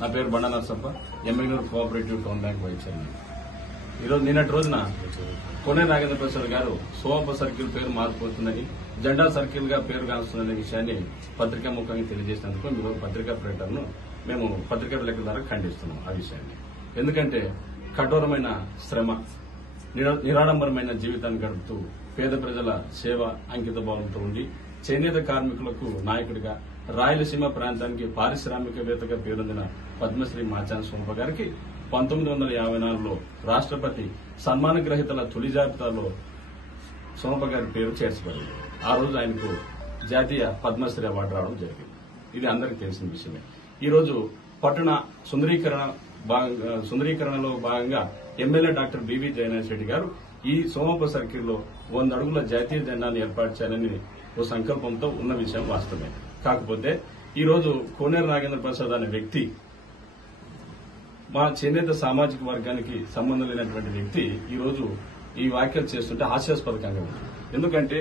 నా పేరు Banda Narasappa, Yemmiganur cooperative town bank vice chairman. ఈరోజు నిన్నటి రోజున కోనేరు నాగేంద్ర ప్రసాద్ గారు సోమప్ప సర్కిల్ పేరు మారిపోతుందని, జెండా సర్కిల్ గా పేరు కానుస్తుందనే విషయాన్ని పత్రికా ముఖంగా తెలియజేసినందుకు ఈరోజు పత్రికా ప్రకటనను మేము పత్రికా విలేకరుల ద్వారా ఖండిస్తున్నాం. ఆ విషయాన్ని ఎందుకంటే కఠోరమైన శ్రమ, నిరాడంబరమైన జీవితాన్ని గడుపుతూ పేద ప్రజల సేవ అంకిత భావంతో ఉండి చేనేత కార్మికులకు నాయకుడిగా రాయలసీమ ప్రాంతానికి పారిశ్రామికవేత్తగా పేరొందిన పద్మశ్రీ మాచాన్ సోమప్ప గారికి 1954లో రాష్ట్రపతి సన్మాన గ్రహీతల తొలి జాబితాలో సోమప్ప గారి పేరు చేర్చబడింది. ఆ రోజు ఆయనకు జాతీయ పద్మశ్రీ అవార్డు రావడం జరిగింది. ఇది అందరికీ తెలిసిన విషయమే. ఈ రోజు పట్టణ సుందరీకరణలో భాగంగా MLA doctor B V Jayanath Reddy గారు ఈ సోమప్ప సర్కిల్లో 100 అడుగుల జాతీయ జెండాను ఏర్పాటు చేయాలని ఓ సంకల్పంతో ఉన్న విషయం వాస్తవమే. కాకపోతే ఈ రోజు కోనేరు నాగేంద్ర ప్రసాద్ అనే వ్యక్తి, మా చేనేత సామాజిక వర్గానికి సంబంధం లేనటువంటి వ్యక్తి ఈ రోజు ఈ వ్యాఖ్యలు చేస్తుంటే హాస్యాస్పదంగా ఉంది. ఎందుకంటే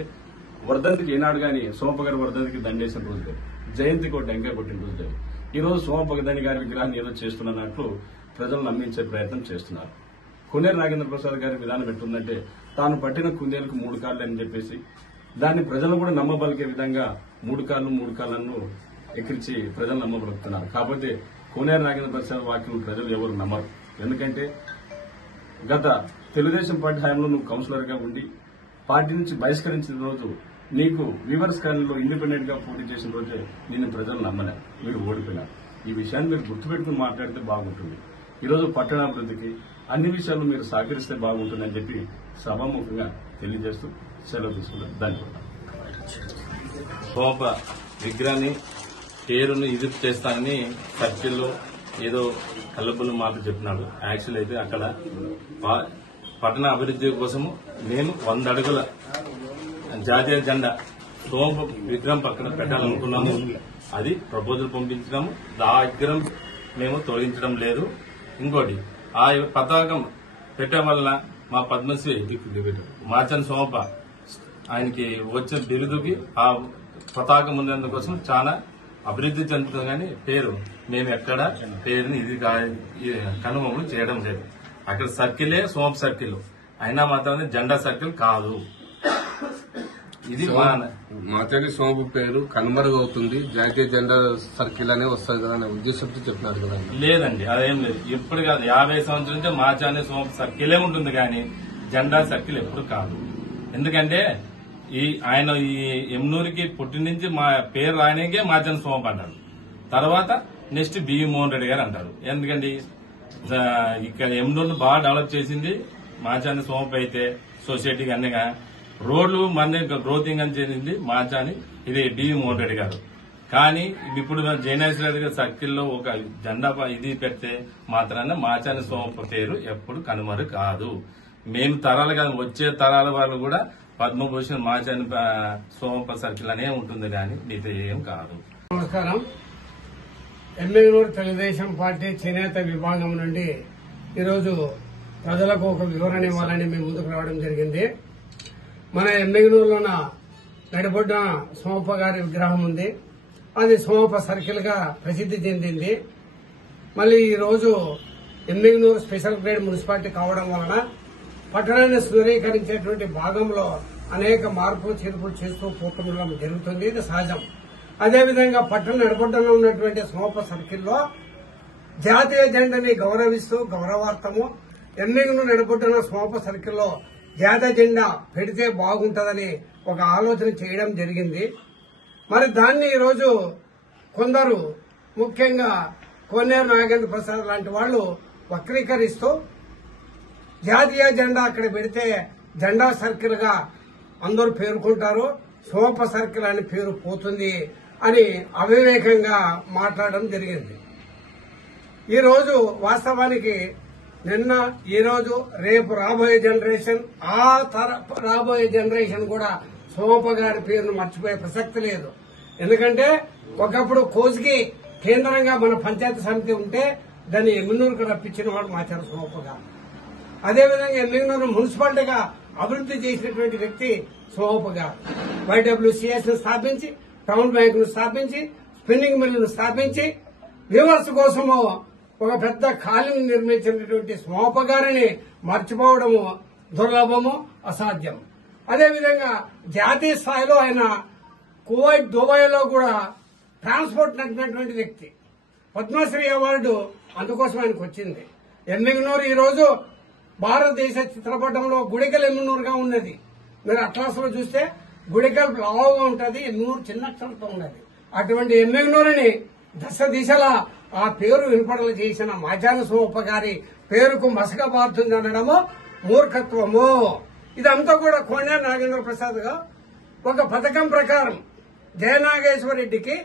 వర్ధంతికి ఏనాడు గాని సోమప్ప గారి వర్ధంతికి దండేసిన రోజు లేదు, జయంతికి ఒక టెంకాయ కొట్టిన రోజు లేదు. ఈ రోజు సోమప్ప గారి విగ్రహాన్ని ఏదో చేస్తున్నట్లు ప్రజలు నమ్మించే ప్రయత్నం చేస్తున్నారు. కోనేరు నాగేంద్ర ప్రసాద్ గారి విధానం ఎట్లుందంటే తాను పట్టిన కుందేలకు 3 కాళ్ళు అని చెప్పేసి దాన్ని ప్రజలు కూడా నమ్మబలికే విధంగా 3 కాళ్ళను ఎక్కిరించి ప్రజలు నమ్మబలుకుతున్నారు. కాకపోతే కోనేరు నాగేంద్ర ప్రసాద్ వాక్యం ప్రజలు ఎవరు నమ్మరు. ఎందుకంటే గత తెలుగుదేశం పార్టీ హయాంలో నువ్వు కౌన్సిలర్ గా ఉండి పార్టీ నుంచి బహిష్కరించిన రోజు నీకు వీవర్స్ కాలనీలో ఇండిపెండెంట్ గా పోటీ చేసిన రోజే నిన్ను ప్రజలు నమ్మలేరు, మీరు ఓడిపోయినారు. ఈ విషయాన్ని మీరు గుర్తుపెట్టుకుని మాట్లాడితే బాగుంటుంది. ఈరోజు పట్టణాభివృద్ధికి అన్ని విషయాలు మీరు సహకరిస్తే బాగుంటుందని చెప్పి సభాముఖంగా తెలియజేస్తూ సెలవు తీసుకున్నారు. ధన్యవాదాలు. సోమప్ప విగ్రహాన్ని పేరును ఎదురు చేస్తానని సర్కిల్లో ఏదో కల్లబుల్లి మాటలు చెప్పినాడు. యాక్చువల్ అయితే అక్కడ పట్టణ అభివృద్ధి కోసము నేను 100 అడుగుల జాతీయ జెండా సోమప్ప విగ్రహం పక్కన పెట్టాలనుకున్నాము. అది ప్రపోజల్ పంపించినాము. ఆ విగ్రహం మేము తొలగించడం లేదు. ఇంకోటి, ఆ పతాకం పెట్టడం వల్ల మా పద్మశ్రీ మాచాన్ సోమప్ప ఆయనకి వచ్చే బిరుదుకి ఆ పతాకం ఉండేందుకోసం చాలా అభివృద్ధి చెందుతుంది. కానీ పేరు మేము ఎక్కడ పేరుని ఇది కనుమములు చేయడం లేదు. అక్కడ సర్కిలే సోమప్ప సర్కిల్ అయినా మాత్రమే జెండా సర్కిల్ కాదు. ఇది మాచాని సోమప్ప పేరు కనుమరుగవుతుంది, జాతీయ జెండా సర్కిల్ అనే వస్తుంది కదా అనే ఉద్దేశంతో చెప్పినారు కదా. లేదండి, అదేం లేదు. ఎప్పుడు కాదు, 50 సంవత్సరాల నుంచి మాచాని సోమప్ప సర్కిలే ఉంటుంది కానీ జెండా సర్కిల్ ఎప్పుడు కాదు. ఎందుకంటే ఆయన ఈ ఎమ్నూరికి పుట్టి నుంచి మా పేరు రాయనికే మాచాని సోమప్ప అంటారు. తర్వాత నెక్స్ట్ బివి మోహన్ రెడ్డి గారు అంటారు. ఎందుకంటే ఇక్కడ ఎమ్నూరును బాగా డెవలప్ చేసింది మాచాని సోమప్ప అయితే సొసైటీకి అన్నగా రోడ్లు మన గ్రోతింగ్ అని చేసింది మాచాని, ఇది బివి మోహన్ రెడ్డి గారు. కానీ ఇప్పుడు జయనాథ్ రెడ్డి గారి సర్కిల్లో ఒక జెండా ఇది పెడితే మాత్రాన మాచాని సోమప్ప పేరు ఎప్పుడు కనుమరు కాదు. మేము తరాలు కాదు, వచ్చే తరాల వాళ్ళు కూడా పద్మభూషణ్ మాచాని సోమప్ప సర్కిల్ అనే ఉంటుంది కానీ మిగతా ఏం కాదు. నమస్కారం. ఎమ్మెగనూరు తెలుగుదేశం పార్టీ చేనేత విభాగం నుండి ఈరోజు ప్రజలకు ఒక వివరణ ఇవ్వాలని మేము ముందుకు రావడం జరిగింది. మన ఎమ్మెగనూరులోన నడిబొడ్డున సోమప్ప గారి విగ్రహం ఉంది. అది సోమప్ప సర్కిల్ గా ప్రసిద్ది చెందింది. మళ్ళీ ఈ రోజు ఎమ్మెగనూరు స్పెషల్ గ్రేడ్ మున్సిపాలిటీ కావడం వలన పట్టణాన్ని సుందరీకరించేటువంటి భాగంలో అనేక మార్పులు చేర్పులు చేస్తూ పోతుండడం జరుగుతుంది. ఇది సహజం. అదేవిధంగా పట్టణ నడిబొడ్డున ఉన్నటువంటి సోమప్ప సర్కిల్లో జాతీయ జెండాని గౌరవిస్తూ గౌరవార్థము ఎమ్మెగనూరు నడిబొడ్డున సోమప్ప సర్కిల్లో జాతీయ జెండా పెడితే బాగుంటుందని ఒక ఆలోచన చేయడం జరిగింది. మరి దాన్ని ఈరోజు కొందరు, ముఖ్యంగా కోనేరు నాగేంద్ర ప్రసాద్ లాంటి వాళ్లు వక్రీకరిస్తూ జాతీయ జెండా అక్కడ పెడితే జెండా సర్కిల్ గా అందరూ పేర్కొంటారు, సోమప్ప సర్కిల్ అని పేరు పోతుంది అని అవివేకంగా మాట్లాడడం జరిగింది. ఈ రోజు వాస్తవానికి నిన్న, ఈ రోజు, రేపు రాబోయే జనరేషన్, రాబోయే జనరేషన్ కూడా సోమప్ప గారి పేరును మర్చిపోయే ప్రసక్తి లేదు. ఎందుకంటే ఒకప్పుడు కోసికి కేంద్రంగా మన పంచాయతీ సమితి ఉంటే దాన్ని ఎమ్మెగనూరుకు రప్పించిన వాడు మాచాని సోమప్ప గారు. అదేవిధంగా ఎమ్మెగనూరు మున్సిపాలిటీగా అభివృద్ధి చేసినటువంటి వ్యక్తి సోమప్ప గారు. వైడబ్ల్యూసీఎస్ ను స్థాపించి, టౌన్ బ్యాంక్ ను స్థాపించి, స్పిన్నింగ్ మిల్లును స్థాపించి వ్యూవర్స్ కోసము ఒక పెద్ద ఖాళీని నిర్మించినటువంటి సోమప్ప గారిని మర్చిపోవడము దుర్లభము, అసాధ్యం. అదేవిధంగా జాతీయ స్థాయిలో ఆయన కువైట్, దుబాయ్లో కూడా ట్రాన్స్పోర్ట్ నడిపినటువంటి వ్యక్తి. పద్మశ్రీ అవార్డు అందుకోసం ఆయనకు వచ్చింది. ఎమ్మిగనూరు ఈ రోజు భారతదేశ చిత్రపటంలో గుడికల్ ఎమ్మిగనూరుగా ఉన్నది. మీరు అట్లాస్ లో చూస్తే గుడికల్ లావుగా ఉంటుంది, ఎమ్మిగనూరు చిన్న అక్షరంతో ఉన్నది. అటువంటి ఎమ్మిగనూరుని దశ దిశలా ఆ పేరు వినపడలు చేసిన మాచాన సోమప్ప గారి పేరుకు మసకబారుతుంది అనడము మూర్ఖత్వము. ఇదంతా కూడా కోనేరు నాగేంద్ర ప్రసాద్ గా ఒక పథకం ప్రకారం జయనాగేశ్వరరెడ్డికి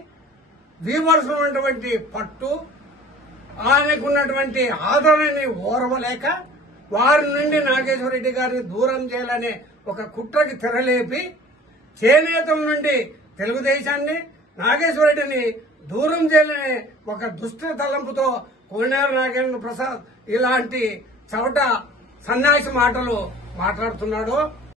వీవర్స్ ఉన్నటువంటి పట్టు, ఆయనకున్నటువంటి ఆదరణని ఓర్వలేక వారి నుండి నాగేశ్వరరెడ్డి గారిని దూరం చేయాలనే ఒక కుట్రకి తెరలేపి చేనేతల నుండి తెలుగుదేశాన్ని, నాగేశ్వరరెడ్డిని దూరం చేయాలనే ఒక దుష్ట తలంపుతో కోనేరు నాగేంద్ర ప్రసాద్ ఇలాంటి చవట సన్యాసి మాటలు మాట్లాడుతున్నాడు.